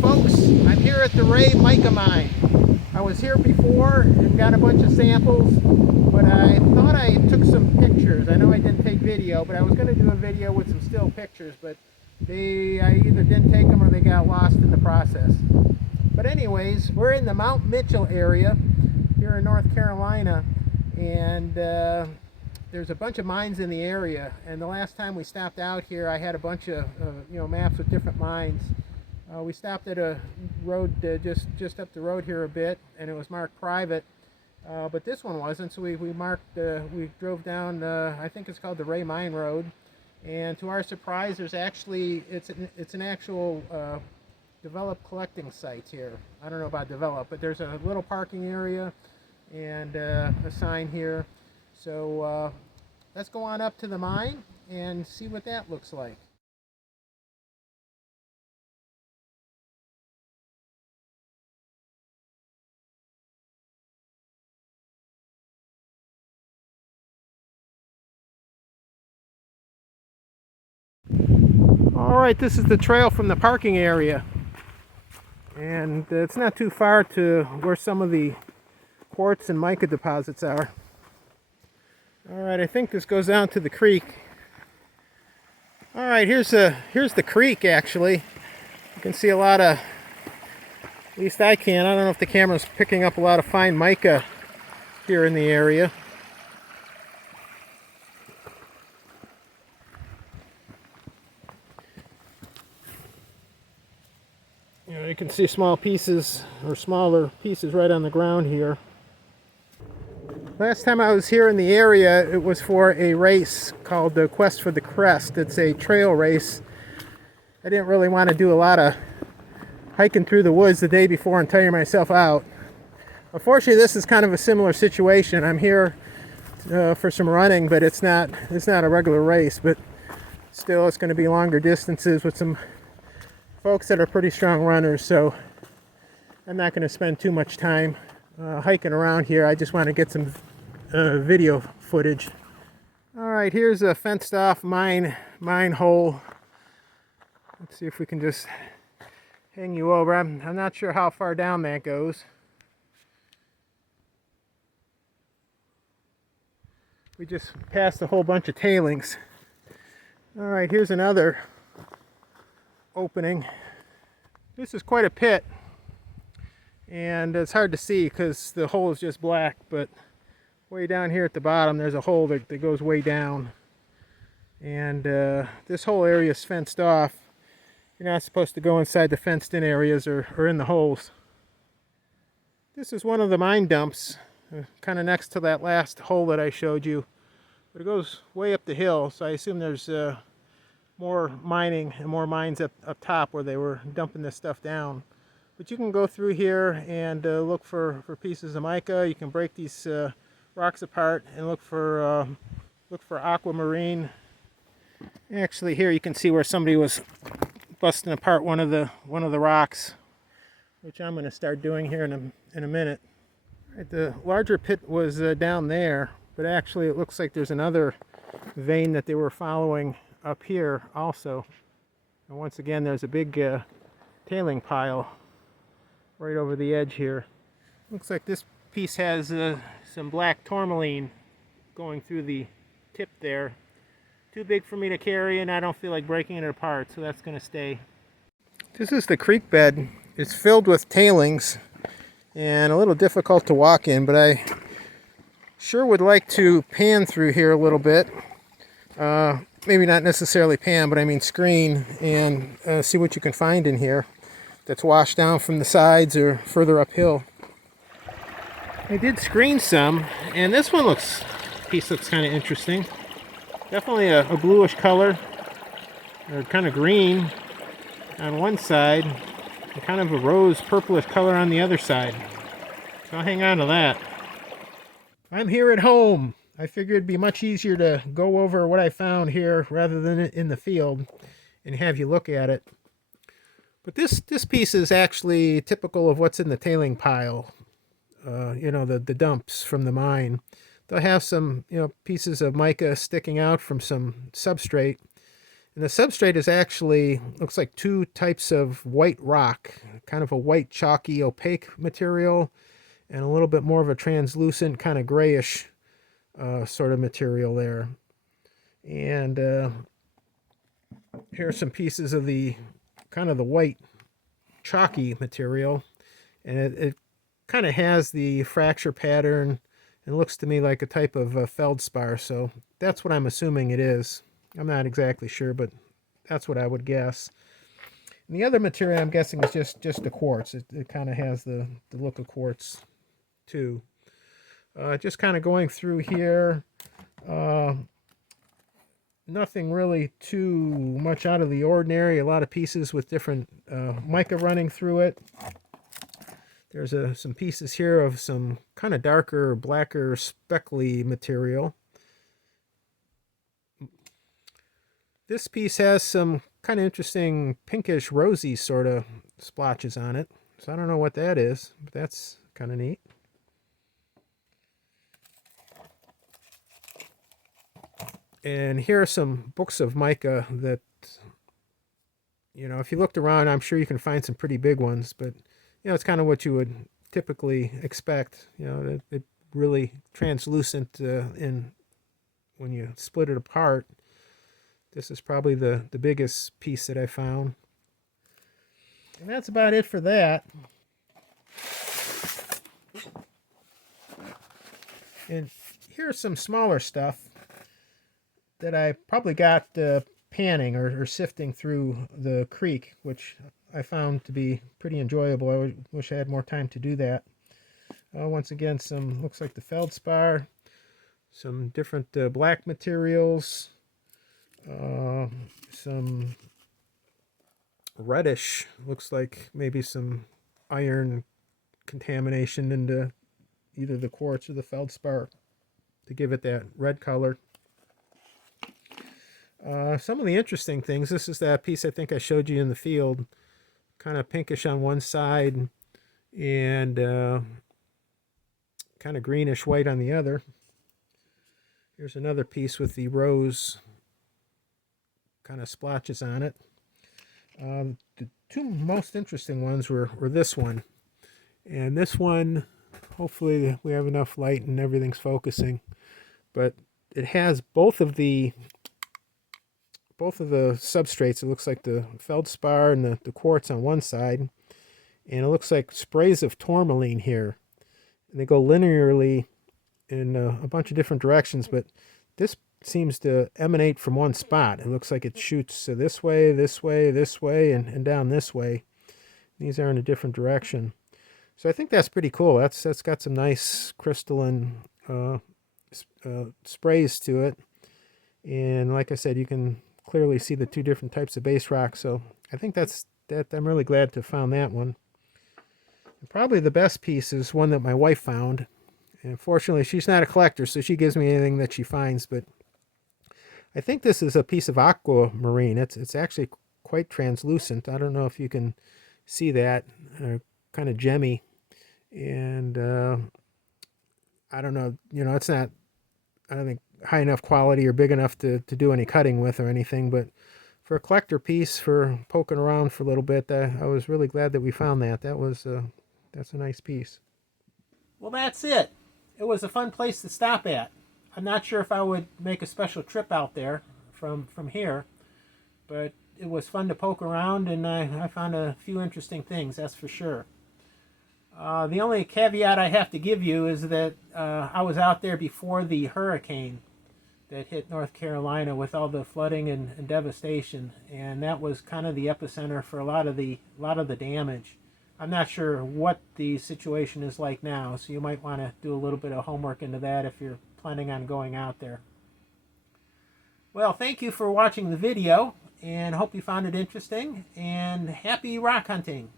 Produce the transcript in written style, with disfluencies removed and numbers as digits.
Folks, I'm here at the Mica mine. I was here before and got a bunch of samples, but I thought I took some pictures. I know I didn't take video, but I was going to do a video with some still pictures, but I either didn't take them or they got lost in the process. But anyways, we're in the Mount Mitchell area here in North Carolina, and there's a bunch of mines in the area. And the last time we stopped out here, I had a bunch of maps with different mines. We stopped at a road just up the road here a bit, and it was marked private, but this one wasn't. So we drove down. I think it's called the Ray Mine Road, and to our surprise, there's actually it's an actual developed collecting site here. I don't know about developed, but there's a little parking area and a sign here. So let's go on up to the mine and see what that looks like. Alright, this is the trail from the parking area, and it's not too far to where some of the quartz and mica deposits are. Alright, I think this goes down to the creek. Alright, here's the creek actually. You can see a lot of, at least I can, I don't know if the camera's picking up a lot of fine mica here in the area. You can see small pieces or smaller pieces right on the ground here. Last time I was here in the area, it was for a race called the Quest for the Crest. It's a trail race. I didn't really want to do a lot of hiking through the woods the day before and tire myself out. Unfortunately, this is kind of a similar situation. I'm here for some running, but it's not a regular race, but still it's going to be longer distances with some folks that are pretty strong runners, so I'm not going to spend too much time hiking around here. I just want to get some video footage. Alright, here's a fenced off mine hole. Let's see if we can just hang you over. I'm not sure how far down that goes. We just passed a whole bunch of tailings. Alright, here's another opening. This is quite a pit, and it's hard to see because the hole is just black, but way down here at the bottom there's a hole that goes way down, and this whole area is fenced off. You're not supposed to go inside the fenced in areas or in the holes. This is one of the mine dumps, kind of next to that last hole that I showed you, but it goes way up the hill, so I assume there's more mining and more mines up top where they were dumping this stuff down. But you can go through here and look for pieces of mica. You can break these rocks apart and look for aquamarine. Actually, here you can see where somebody was busting apart one of the rocks, which I'm going to start doing here in a minute. Right, the larger pit was down there, but actually it looks like there's another vein that they were following up here also. And once again, there's a big tailing pile right over the edge here. Looks like this piece has some black tourmaline going through the tip there. Too big for me to carry, and I don't feel like breaking it apart, so that's going to stay. This is the creek bed. It's filled with tailings and a little difficult to walk in, but I sure would like to pan through here a little bit. Maybe not necessarily pan, but I mean screen, and see what you can find in here that's washed down from the sides or further uphill. I did screen some, and this piece looks kind of interesting. Definitely a bluish color, or kind of green on one side, and kind of a rose purplish color on the other side. So I'll hang on to that. I'm here at home. I figured it'd be much easier to go over what I found here rather than in the field and have you look at it. But this piece is actually typical of what's in the tailing pile. The dumps from the mine. They'll have some pieces of mica sticking out from some substrate, And the substrate is actually, looks like two types of white rock, kind of a white chalky opaque material and a little bit more of a translucent kind of grayish sort of material there. And here are some pieces of the kind of the white chalky material, and it kind of has the fracture pattern and looks to me like a type of feldspar, so that's what I'm assuming it is. I'm not exactly sure, but that's what I would guess. And the other material I'm guessing is just a quartz. It kind of has the look of quartz too. Just kind of going through here. Nothing really too much out of the ordinary. A lot of pieces with different mica running through it. There's some pieces here of some kind of darker, blacker, speckly material. This piece has some kind of interesting pinkish, rosy sort of splotches on it. So I don't know what that is, but that's kind of neat. And here are some books of mica that, you know, if you looked around, I'm sure you can find some pretty big ones, but, you know, it's kind of what you would typically expect. You know, it really translucent in when you split it apart. This is probably the biggest piece that I found. And that's about it for that. And here's some smaller stuff that I probably got panning or sifting through the creek, which I found to be pretty enjoyable. I wish I had more time to do that. Once again, some, looks like the feldspar, some different black materials, some reddish, looks like maybe some iron contamination into either the quartz or the feldspar to give it that red color. Some of the interesting things, this is that piece I think I showed you in the field, kind of pinkish on one side and kind of greenish white on the other. Here's another piece with the rose kind of splotches on it. The two most interesting ones were this one and this one. Hopefully we have enough light and everything's focusing, but it has both of the substrates. It looks like the feldspar and the quartz on one side, and it looks like sprays of tourmaline here, and they go linearly in a bunch of different directions, but this seems to emanate from one spot. It looks like it shoots this way, this way, this way, and down this way. These are in a different direction. So I think that's pretty cool. That's got some nice crystalline sprays to it. And like I said, you can clearly see the two different types of base rock. So I think that I'm really glad to have found that one. And probably the best piece is one that my wife found. And fortunately, she's not a collector, so she gives me anything that she finds. But I think this is a piece of aquamarine. It's actually quite translucent. I don't know if you can see that. Kind of gemmy. And I don't know, you know, it's not, I don't think, high enough quality or big enough to do any cutting with or anything, but for a collector piece, for poking around for a little bit, I was really glad that we found that. That's a nice piece. Well, that's it. It was a fun place to stop at. I'm not sure if I would make a special trip out there from here, but it was fun to poke around, and I found a few interesting things, that's for sure. The only caveat I have to give you is that I was out there before the hurricane that hit North Carolina with all the flooding and devastation, and that was kind of the epicenter for a lot of the damage. I'm not sure what the situation is like now, so you might want to do a little bit of homework into that if you're planning on going out there. Well, thank you for watching the video, and hope you found it interesting, and happy rock hunting!